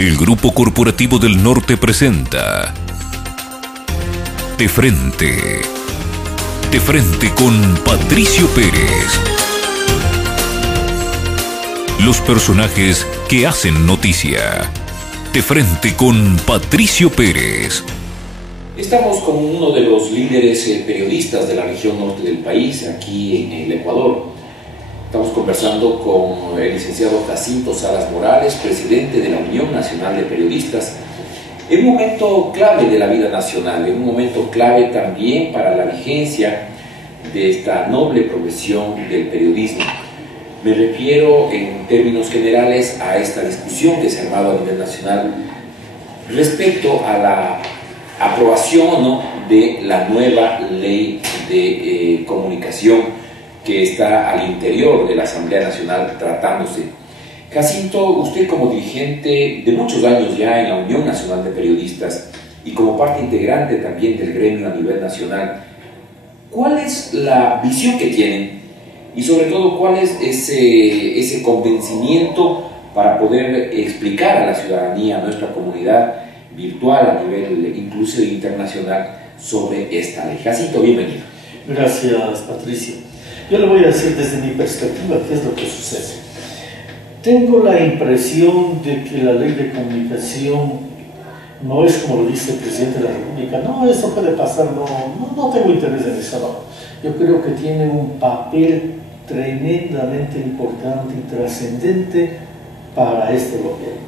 El Grupo Corporativo del Norte presenta De Frente. De Frente con Patricio Pérez. Los personajes que hacen noticia. De Frente con Patricio Pérez. Estamos con uno de los líderes periodistas de la región norte del país, aquí en el Ecuador. Estamos conversando con el licenciado Jacinto Salas Morales, presidente de la Unión Nacional de Periodistas, en un momento clave de la vida nacional, en un momento clave también para la vigencia de esta noble profesión del periodismo. Me refiero en términos generales a esta discusión que se ha armado a nivel nacional respecto a la aprobación o no de la nueva ley de comunicación que está al interior de la Asamblea Nacional tratándose. Jacinto, usted como dirigente de muchos años ya en la Unión Nacional de Periodistas y como parte integrante también del gremio a nivel nacional, ¿cuál es la visión que tienen? Y sobre todo, ¿cuál es ese convencimiento para poder explicar a la ciudadanía, a nuestra comunidad virtual a nivel incluso internacional sobre esta ley? Jacinto, bienvenido. Gracias, Patricio. Yo le voy a decir desde mi perspectiva qué es lo que sucede. Tengo la impresión de que la ley de comunicación no es como lo dice el presidente de la República. No, eso puede pasar, no tengo interés en eso, no. Yo creo que tiene un papel tremendamente importante y trascendente para este gobierno.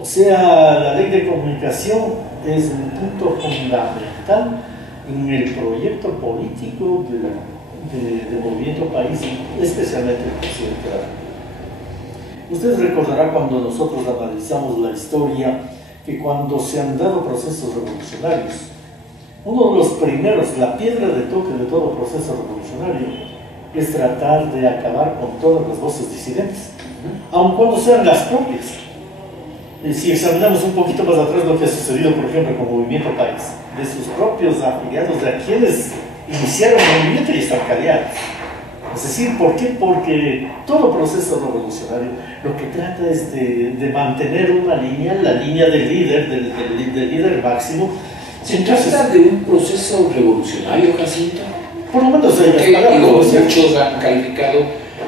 O sea, la ley de comunicación es un punto fundamental en el proyecto político del movimiento país, especialmente el presidente de la República. Usted recordará cuando nosotros analizamos la historia que cuando se han dado procesos revolucionarios, uno de los primeros, la piedra de toque de todo proceso revolucionario, es tratar de acabar con todas las voces disidentes, aun cuando sean las propias. Si examinamos un poquito más atrás lo que ha sucedido, por ejemplo, con Movimiento País, de sus propios afiliados, de quienes iniciaron el movimiento y están callados. Es decir, ¿por qué? Porque todo proceso revolucionario lo que trata es de mantener una línea, la línea del líder, del líder máximo. ¿Se trata de un proceso revolucionario, Jacinto? Por lo menos muchos han calificado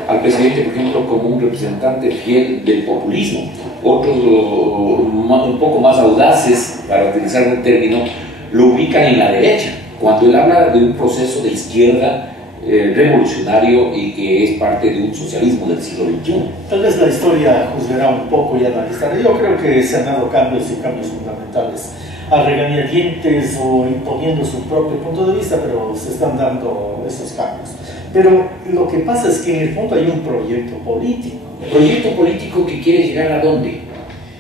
al presidente, por ejemplo, como un representante fiel del populismo. Otros, un poco más audaces, para utilizar un término, lo ubican en la derecha, cuando él habla de un proceso de izquierda revolucionario y que es parte de un socialismo del siglo XXI. Tal vez la historia juzgará un poco y analizará. Yo creo que se han dado cambios y cambios fundamentales, a regañadientes o imponiendo su propio punto de vista, pero se están dando esos cambios. Pero lo que pasa es que en el fondo hay un proyecto político. ¿Proyecto político que quiere llegar a dónde?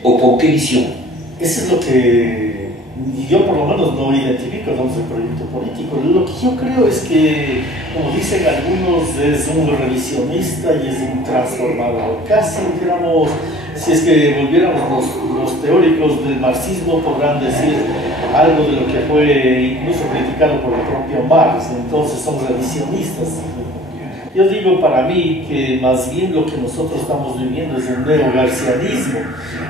¿O con qué visión? Eso es lo que yo por lo menos no identifico entonces el proyecto político. Lo que yo creo es que, como dicen algunos, es un revisionista y es un transformador. Casi, digamos, si es que volviéramos los teóricos del marxismo podrán decir algo de lo que fue incluso criticado por el propio Marx. Entonces son revisionistas. Yo digo para mí que más bien lo que nosotros estamos viviendo es un neogarcianismo,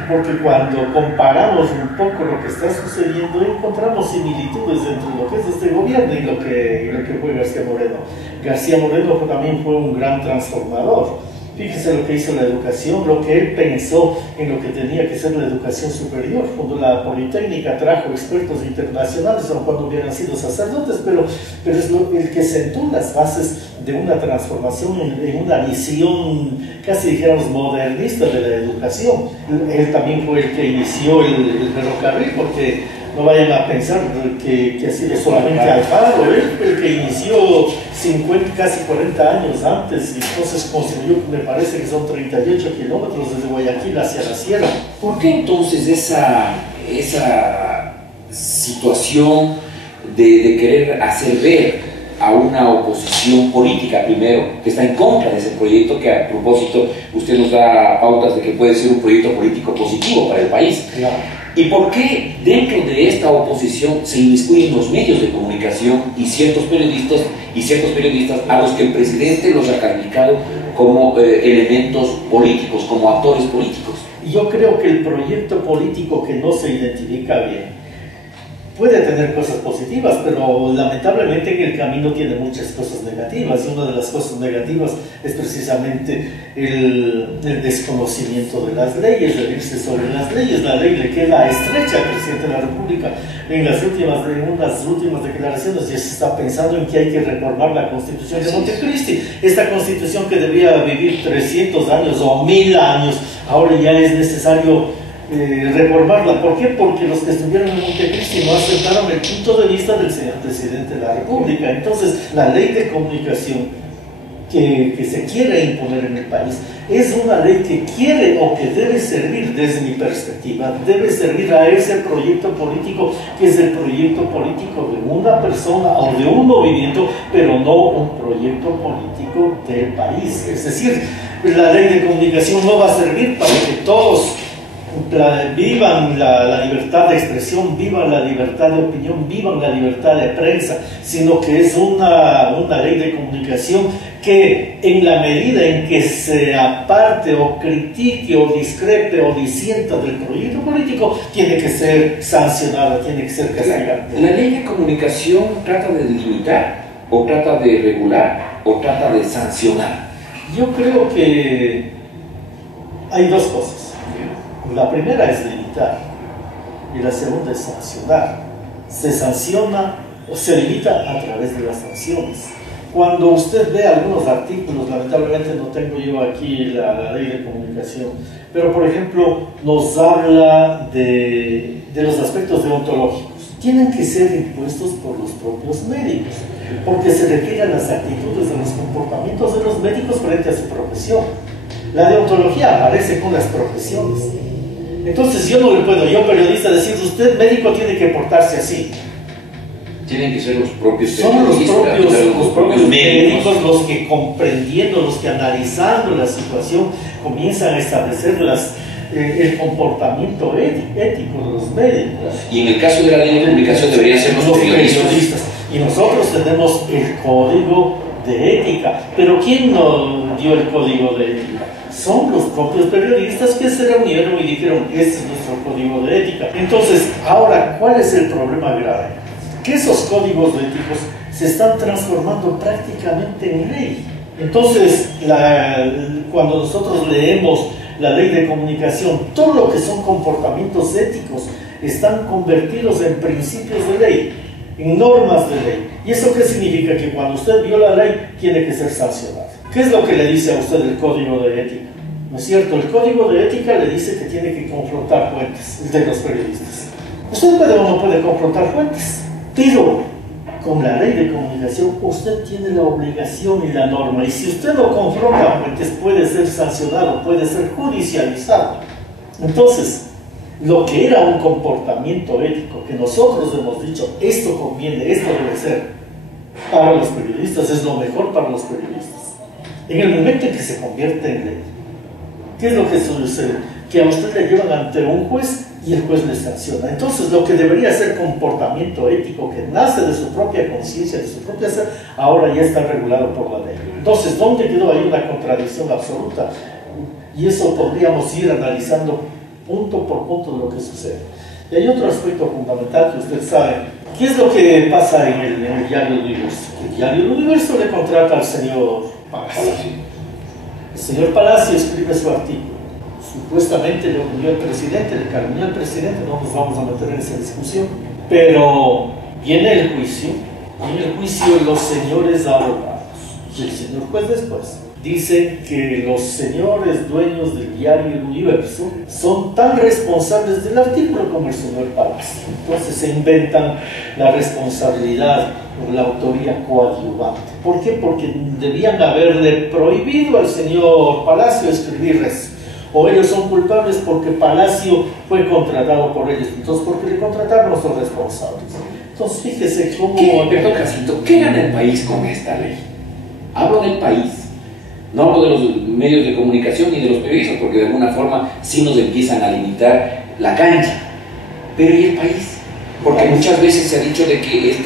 porque cuando comparamos un poco lo que está sucediendo, encontramos similitudes entre lo que es este gobierno y lo que fue García Moreno. García Moreno también fue un gran transformador. Fíjese lo que hizo la educación, lo que él pensó en lo que tenía que ser la educación superior. Cuando la Politécnica trajo expertos internacionales, o cuando hubieran sido sacerdotes, pero es el que sentó las bases de una transformación en una visión casi, dijéramos, modernista de la educación. Él también fue el que inició el ferrocarril, porque no vayan a pensar que ha sido solamente Alfaro. Él fue el que inició 50, casi 40 años antes, y entonces construyó, me parece que son 38 kilómetros desde Guayaquil hacia la sierra. ¿Por qué entonces esa situación de querer hacer ver a una oposición política primero, que está en contra de ese proyecto, que a propósito usted nos da pautas de que puede ser un proyecto político positivo para el país? Claro. ¿Y por qué dentro de esta oposición se inmiscuyen los medios de comunicación y ciertos periodistas a los que el presidente los ha calificado como elementos políticos, como actores políticos? Y yo creo que el proyecto político que no se identifica bien puede tener cosas positivas, pero lamentablemente en el camino tiene muchas cosas negativas, y una de las cosas negativas es precisamente el desconocimiento de las leyes, de irse sobre las leyes. La ley le queda estrecha al presidente de la República. En unas últimas declaraciones ya se está pensando en que hay que reformar la Constitución de Montecristi. Esta Constitución que debía vivir 300 años o 1000 años, ahora ya es necesario reformarla. ¿Por qué? Porque los que estuvieron en Montecristi no aceptaron el punto de vista del señor presidente de la República. Entonces, la ley de comunicación que se quiere imponer en el país es una ley que quiere o que debe servir, desde mi perspectiva, debe servir a ese proyecto político, que es el proyecto político de una persona o de un movimiento, pero no un proyecto político del país. Es decir, la ley de comunicación no va a servir para que todos vivan la libertad de expresión, vivan la libertad de opinión, vivan la libertad de prensa, sino que es una ley de comunicación que, en la medida en que se aparte o critique o discrepe o disienta del proyecto político, tiene que ser sancionada, tiene que ser castigada. ¿La ley de comunicación trata de delimitar, o trata de regular, o trata de sancionar? Yo creo que hay dos cosas. La primera es limitar y la segunda es sancionar. Se sanciona o se limita a través de las sanciones. Cuando usted ve algunos artículos, lamentablemente no tengo yo aquí la ley de comunicación, pero por ejemplo nos habla de los aspectos deontológicos. Tienen que ser impuestos por los propios médicos, porque se refieren a las actitudes, a los comportamientos de los médicos frente a su profesión. La deontología aparece con las profesiones. Entonces yo no le puedo, yo periodista, decir, usted médico tiene que portarse así. Tienen que ser los propios Son los propios médicos los que, comprendiendo, los que analizando la situación, comienzan a establecer el comportamiento ético de los médicos. Y en el caso de la ley de comunicación deberían ser los periodistas. Y nosotros tenemos el código de ética. Pero ¿quién nos dio el código de ética? Son los propios periodistas que se reunieron y dijeron, este es nuestro código de ética. Entonces, ahora, ¿cuál es el problema grave? Que esos códigos éticos se están transformando prácticamente en ley. Entonces, cuando nosotros leemos la ley de comunicación, todo lo que son comportamientos éticos están convertidos en principios de ley, en normas de ley. ¿Y eso qué significa? Que cuando usted viola la ley, tiene que ser sancionado. ¿Qué es lo que le dice a usted el código de ética? ¿No es cierto? El código de ética le dice que tiene que confrontar fuentes de los periodistas. Usted puede o no puede confrontar fuentes, pero con la ley de comunicación usted tiene la obligación y la norma, y si usted no confronta fuentes puede ser sancionado, puede ser judicializado. Entonces, lo que era un comportamiento ético, que nosotros hemos dicho, esto conviene, esto debe ser para los periodistas, es lo mejor para los periodistas. En el momento en que se convierte en ley, ¿qué es lo que sucede? Que a usted le llevan ante un juez y el juez le sanciona. Entonces, lo que debería ser comportamiento ético, que nace de su propia conciencia, de su propia ser, ahora ya está regulado por la ley. Entonces, ¿dónde quedó ahí una contradicción absoluta? Y eso podríamos ir analizando punto por punto de lo que sucede. Y hay otro aspecto fundamental que usted sabe. ¿Qué es lo que pasa en el diario El Universo? El diario El Universo le contrata al señor Palacio. El señor Palacio escribe su artículo. Supuestamente le hundió al presidente, le calumnió al presidente, no nos vamos a meter en esa discusión. Pero viene el juicio, y en el juicio los señores abogados y el señor juez después dicen que los señores dueños del diario El Universo son tan responsables del artículo como el señor Palacio. Entonces se inventan la responsabilidad o la autoría coadyuvante. ¿Por qué? Porque debían haberle prohibido al señor Palacio escribir eso. O ellos son culpables porque Palacio fue contratado por ellos. Entonces, porque le contrataron, no son responsables. Entonces, fíjese cómo... Perdón, Jacinto, ¿qué gana el país con esta ley? Hablo del país. No hablo de los medios de comunicación ni de los periodistas, porque de alguna forma sí nos empiezan a limitar la cancha. Pero ¿y el país? Porque muchas veces se ha dicho de que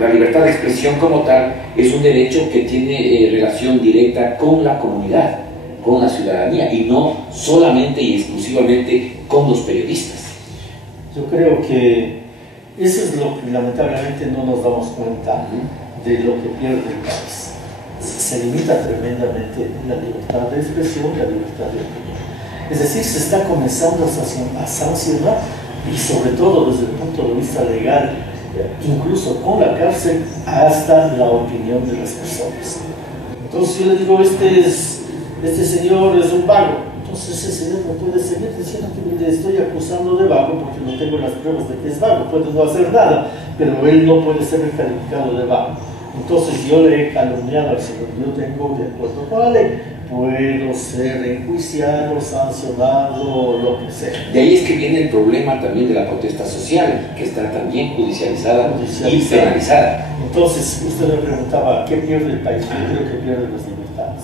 la libertad de expresión como tal es un derecho que tiene relación directa con la comunidad. con la ciudadanía y no solamente y exclusivamente con los periodistas. Yo creo que eso es lo que lamentablemente no nos damos cuenta de lo que pierde el país. Se limita tremendamente la libertad de expresión, la libertad de opinión. Es decir, se está comenzando a sancionar y sobre todo desde el punto de vista legal, incluso con la cárcel, hasta la opinión de las personas. Entonces yo le digo, este señor es un vago. Entonces ese señor no puede seguir diciendo que le estoy acusando de vago porque no tengo las pruebas de que es vago. Puede no hacer nada, pero él no puede ser calificado de vago. Entonces yo le he calumniado al señor. Yo tengo, de acuerdo con la ley, puedo ser enjuiciado, sancionado, lo que sea. De ahí es que viene el problema también de la protesta social, que está también judicializada y penalizada. Entonces, usted me preguntaba, ¿qué pierde el país? Yo creo que pierde las libertades.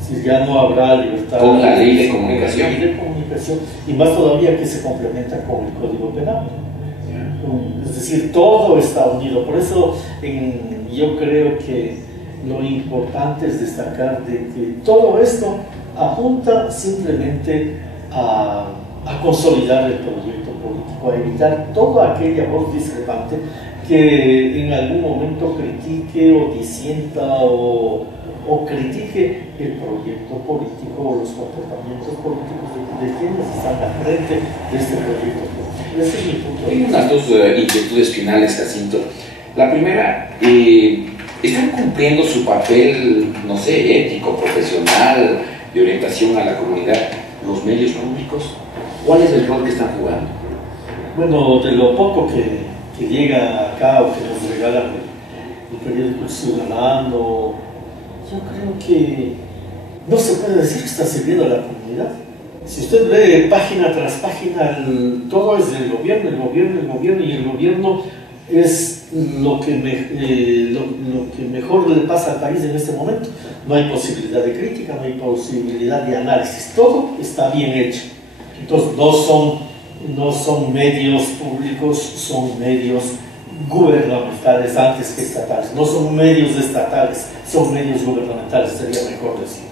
Si ya no habrá libertad... Con la ley de comunicación. La ley de comunicación, y más todavía que se complementa con el Código Penal. Es decir, todo está unido. Por eso yo creo que lo importante es destacar de que todo esto apunta simplemente a consolidar el proyecto político, a evitar toda aquella voz discrepante que en algún momento critique o disienta o critique el proyecto político o los comportamientos políticos de quienes están al frente de este proyecto político. Ese es mi punto de vista. Hay unas dos inquietudes finales, Jacinto. La primera, ¿están cumpliendo su papel, no sé, ético, profesional, de orientación a la comunidad, los medios públicos? ¿Cuál es el rol que están jugando? Bueno, de lo poco que llega acá o que nos regalan el periódico El Ciudadano, yo creo que no se puede decir que está sirviendo a la comunidad. Si usted ve página tras página, todo es del gobierno, y el gobierno es lo que mejor le pasa al país en este momento. No hay posibilidad de crítica, no hay posibilidad de análisis, todo está bien hecho. Entonces no son medios públicos, son medios gubernamentales antes que estatales. No son medios estatales, son medios gubernamentales, sería mejor decir.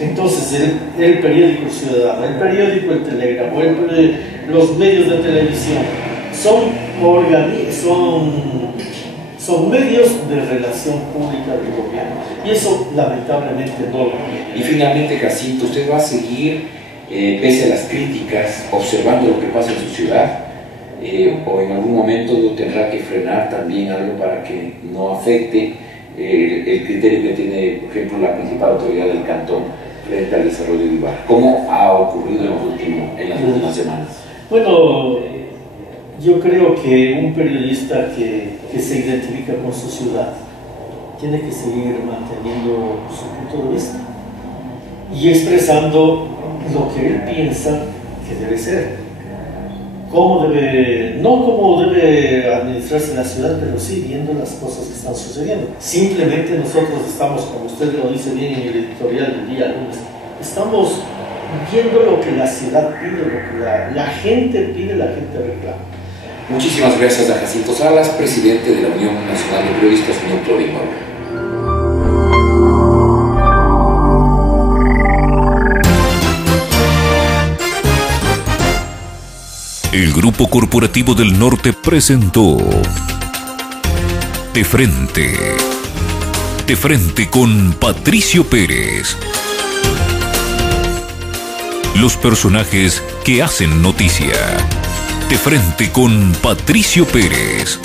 Entonces el periódico El Ciudadano, el periódico El Telégrafo, los medios de televisión son medios de relación pública del gobierno, y eso lamentablemente no lo tiene. Y finalmente, Jacinto, ¿usted va a seguir, pese a las críticas, observando lo que pasa en su ciudad? ¿O en algún momento tendrá que frenar también algo para que no afecte el criterio que tiene, por ejemplo, la principal autoridad del cantón frente al desarrollo de Ibarra? ¿Cómo ha ocurrido en las últimas semanas? Bueno, yo creo que un periodista que se identifica con su ciudad tiene que seguir manteniendo su punto de vista y expresando lo que él piensa que debe ser. No cómo debe administrarse la ciudad, pero sí viendo las cosas que están sucediendo. Simplemente nosotros estamos, como usted lo dice bien en el editorial del día lunes, estamos viendo lo que la ciudad pide, lo que la gente pide, la gente reclama. Muchísimas gracias a Jacinto Salas, presidente de la Unión Nacional de Periodistas, Núcleo de Ibarra. El Grupo Corporativo del Norte presentó De Frente con Patricio Pérez. Los personajes que hacen noticia. De Frente con Patricio Pérez.